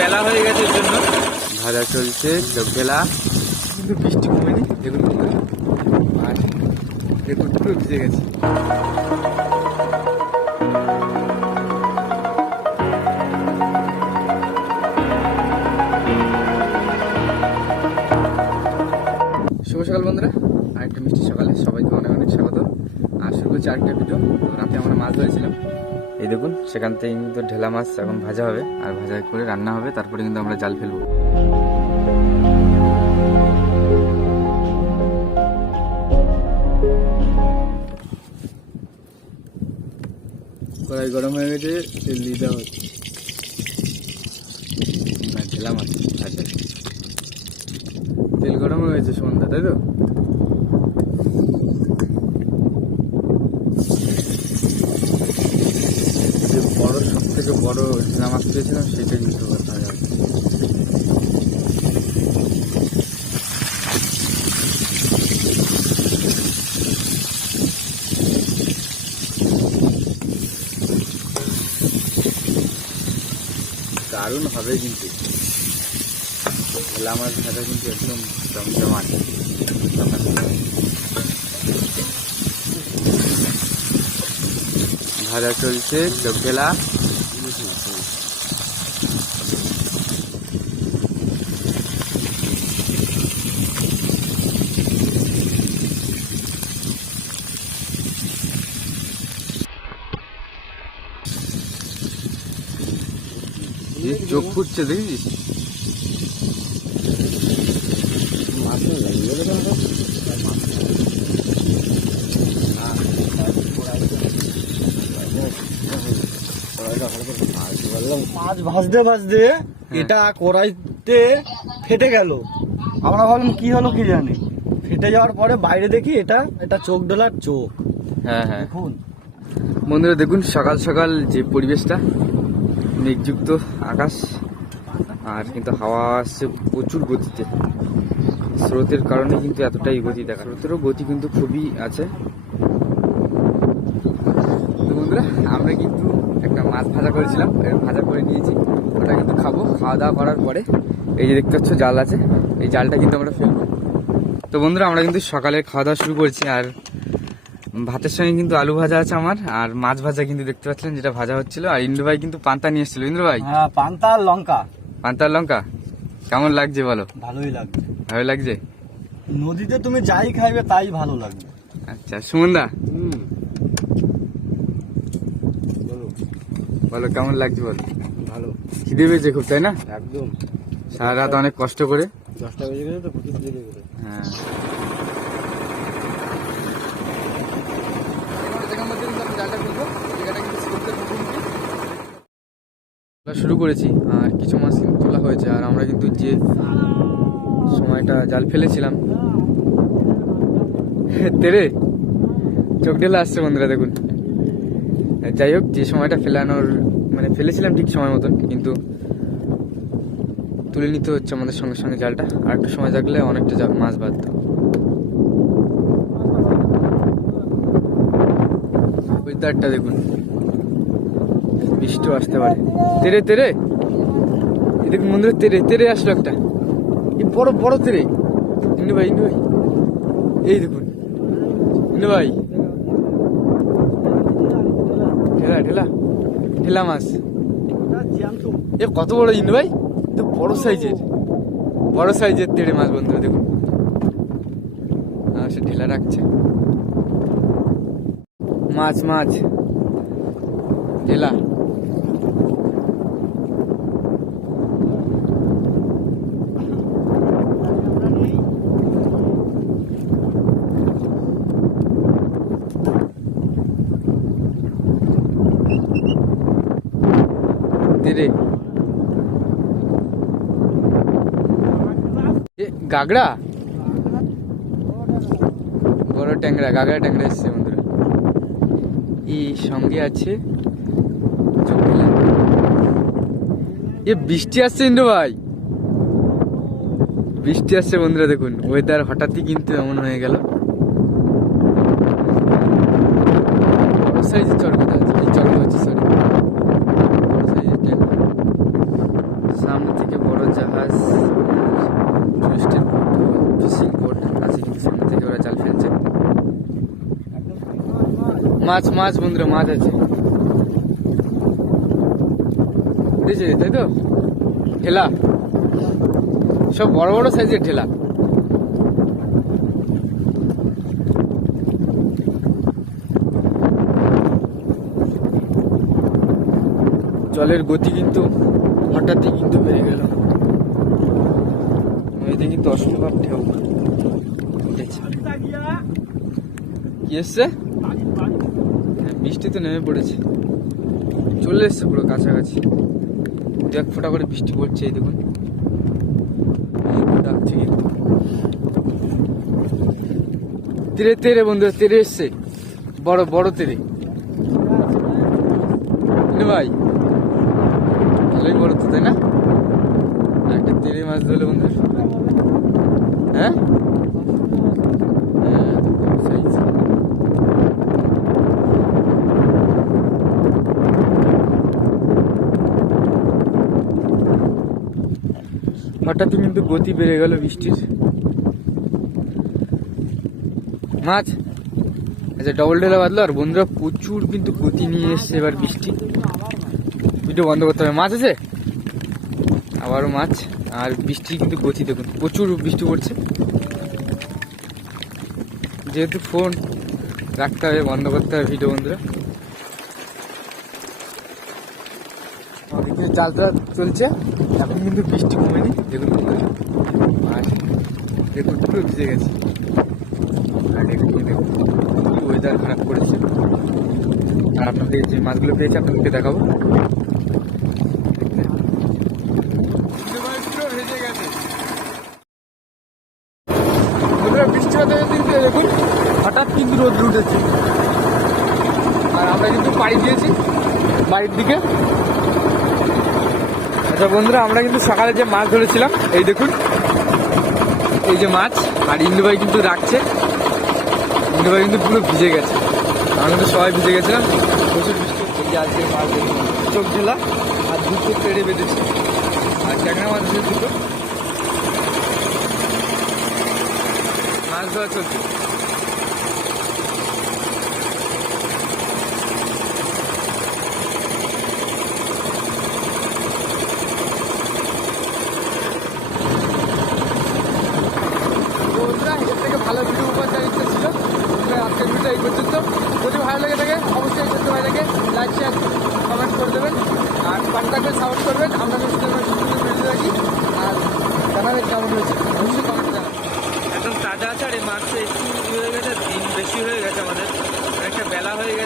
বেলা হয়ে গেছে এর জন্য ভাজা চলছে চোখ ঢেলা, কিন্তু বৃষ্টি কমেনি দেখুন আর দেখুন পুরো ভিজে গেছে। শুভ সকাল বন্ধুরা, আরেকটা মিষ্টি সকালে সবাইকে অনেক অনেক স্বাগত। আর শুরু করছি আরেকটা ভিডিও। তো রাতে আমরা মাছ ধরেছিলাম, এই দেখুন সেখান থেকে কিন্তু ঢেলা মাছ এখন ভাজা হবে, আর ভাজা করে রান্না হবে, তারপরে কিন্তু আমরা জাল ফেলবো। কড়াই গরম হয়ে গেছে, তেল দিয়ে দেওয়া হচ্ছে ঢেলা মাছ ভাজা। তেল গরম হয়ে গেছে সন্ধ্যা, তাই তো? যে বড় সব থেকে বড় ঢেলা মাছ পেয়েছিলাম সেটা কিন্তু ভাজা হচ্ছে। দারুণ হবে কিন্তু ঢেলা মাছ ভাজা, কিন্তু একদম জমজমাট। ভাজা চলছে চোখ ঢেলা, চোখ ফুটছে দেখেছিস? মাছ ভাজতে ভাজতে এটা কড়াইতে ফেটে গেল। আমরা ভাবলাম কি হলো কি জানি, ফেটে যাওয়ার পরে বাইরে দেখি এটা চোখ ডোলার চোখ। হ্যাঁ হ্যাঁ দেখুন বন্ধুরা, দেখুন সকাল সকাল যে পরিবেশটা, মেঘযুক্ত আকাশ, আর কিন্তু হাওয়া আসছে প্রচুর গতিতে। স্রোতের কারণে কিন্তু এতটাই গতি দেখা, স্রোতেরও গতি কিন্তু খুবই আছে। তো বন্ধুরা, আমরা কিন্তু একটা মাছ ভাজা করেছিলাম, ভাজা করে নিয়েছি, ওটা কিন্তু খাবো। খাওয়া দাওয়া করার পরে এই যে দেখতে পাচ্ছ জাল আছে, এই জালটা কিন্তু আমরা ফেলবো। তো বন্ধুরা, আমরা কিন্তু সকালে খাওয়া দাওয়া শুরু করছি, আর ভাতের সঙ্গে কিন্তু আলু ভাজা আছে আমার, আর মাছ ভাজা কিন্তু দেখতে পাচ্ছিলেন যেটা ভাজা হচ্ছিল। আর ইন্দ্র ভাই কিন্তু পান্তা নিয়ে এসেছিল। ইন্দ্র ভাই, হ্যাঁ, পান্তা আর লঙ্কা। পান্তা আর লঙ্কা কেমন লাগছে বলো? ভালোই লাগছে। ভালো লাগছে? নদীতে তুমি যাই খাইবে তাই ভালো লাগবে। আচ্ছা সুমনদা, বলো কেমন লাগছে বলো? ভালো। খিদে পেয়েছে খুব, তাই না? একদম। সারা রাত অনেক কষ্ট করে। 10টা বেজে গেছে তো, প্রচুর খিদে পেয়েছে। হ্যাঁ, শুরু করেছি আর কিছু মাছ কিন্তু তোলা হয়েছে। আর আমরা কিন্তু যে সময়টা জাল ফেলেছিলাম, তেরে চোখ ঢেলে আসছে বন্ধুরা দেখুন। যাই হোক, যে সময়টা ফেলানোর মানে ফেলেছিলাম ঠিক সময় মতন, কিন্তু তুলে নিতে হচ্ছে আমাদের সঙ্গে সঙ্গে জালটা। আর একটু সময় থাকলে অনেকটা মাছ বাঁধত। ওয়েদারটা দেখুন, বৃষ্টিও আসতে পারে। তেরে তেরে এই দেখুন বন্ধুরা, তেরে তেরে আসলো একটা, এই বড় বড় তেরে। ইন্দু ভাই, ইন্দু ভাই, এই দেখুন ইন্দু ভাই, ঢেলা ঢেলা ঢেলা মাছ। এ কত বড় ইন্দু ভাই, তো বড় সাইজের তেড়ে মাছ বন্ধুরা দেখুন। সে ঢেলা রাখছে, মাছ মাছ ঢেলা। তেড়ে গাগড়া, বড় ট্যাংরা, গাগড়া ট্যাংরা এসছে বন্ধুরা। এই সঙ্গে আছে এ বৃষ্টি আসছে ইন্দ্র ভাই, বৃষ্টি আসছে বন্ধুরা দেখুন। ওয়েদার হঠাৎই কিন্তু এমন হয়ে গেল। বড় সাইজের চড় কোথায় আছে? এই চড় হচ্ছে, সরি বড় সাইজের ট্যাংরা। সামনে থেকে বড় জাহাজ, টুরিস্টের বোট, ফিশিং বোট আছে, কিন্তু সামনে থেকে ওরা জাল ফেলছে। মাছ মাছ বন্ধুরা, মাছ আছে, উঠেছে তাই তো। ঠেলা, সব বড় বড় সাইজের ঠেলা। জলের গতি কিন্তু হঠাৎই কিন্তু বেড়ে গেল, নদীতে কিন্তু অসম্ভব ঢেউ উঠেছে। কি এসছে? হ্যাঁ, বৃষ্টি তো নেমে পড়েছে, চলে এসছে পুরো কাছাকাছি। দু এক ফোঁটা করে বৃষ্টি পড়ছে, এই দেখুন ডাকছে কিন্তু। তেরে তেরে বন্ধু, তেরে এসছে, বড় বড় তেরে ভাই, ভালোই বড় তো, তাই না? একটা তেরে মাছ ধরলে বন্ধু। হ্যাঁ হঠাৎ কিন্তু গতি বেড়ে গেল বৃষ্টির। মাছ আচ্ছা, ডবল ঢেলা বাঁধলো, আর বন্ধুরা প্রচুর কিন্তু গতি নিয়ে এসছে এবার বৃষ্টি। ভিডিও বন্ধ করতে হবে। মাছ আছে, আবারও মাছ, আর বৃষ্টি কিন্তু গতি দেখুন, প্রচুর বৃষ্টি পড়ছে। যেহেতু ফোন রাখতে হবে, বন্ধ করতে হবে ভিডিও বন্ধুরা। জালটা চলছে এখন, কিন্তু বৃষ্টি কমেনি দেখুন বন্ধুরা। আর দেখুন পুরো ভিজে গেছে, আর দেখুন ওয়েদার খারাপ করেছে। আর আপনাদের যে মাছগুলো পেয়েছে আপনাদেরকে দেখাবো। বৃষ্টি দেখুন হঠাৎ কিন্তু রোদ উঠেছে, আর আমরা কিন্তু পাড়ি দিয়েছি বাড়ির দিকে। আচ্ছা বন্ধুরা, আমরা কিন্তু সকালে যে মাছ ধরেছিলাম, এই দেখুন এই যে মাছ, আর ইন্দু ভাই কিন্তু রাখছে। ইন্দু ভাই কিন্তু পুরো ভিজে গেছে, আমরা কিন্তু সবাই ভিজে গেছিলাম, প্রচুর বৃষ্টি। আজকে মাছ চোখ ঝোলা আর দুটো পেড়ে বেঁধেছে, আর ট্যাংরা মাছ আছে দুটো। মাছ ধরা চলছে। এর থেকে ভালো ভিডিও উপহার দেওয়ার ইচ্ছা ছিল। আজকের ভিডিওটা এই পর্যন্ত। যদি ভালো লেগে থাকে অবশ্যই করতে ভালো লাগে লাইক শেয়ার কমেন্ট করে দেবেন, আর পাশে থাকবেন, সাপোর্ট করবেন। আমরা ভিডিও রাখি, আর জানাবেন কেমন হয়েছে, অবশ্যই কমেন্ট জানাবেন। একদম তাজা আছে, আর এই মাছ একটু হয়ে গেছে, দিন বেশি হয়ে গেছে, আমাদের অনেকটা বেলা হয়ে গেছে।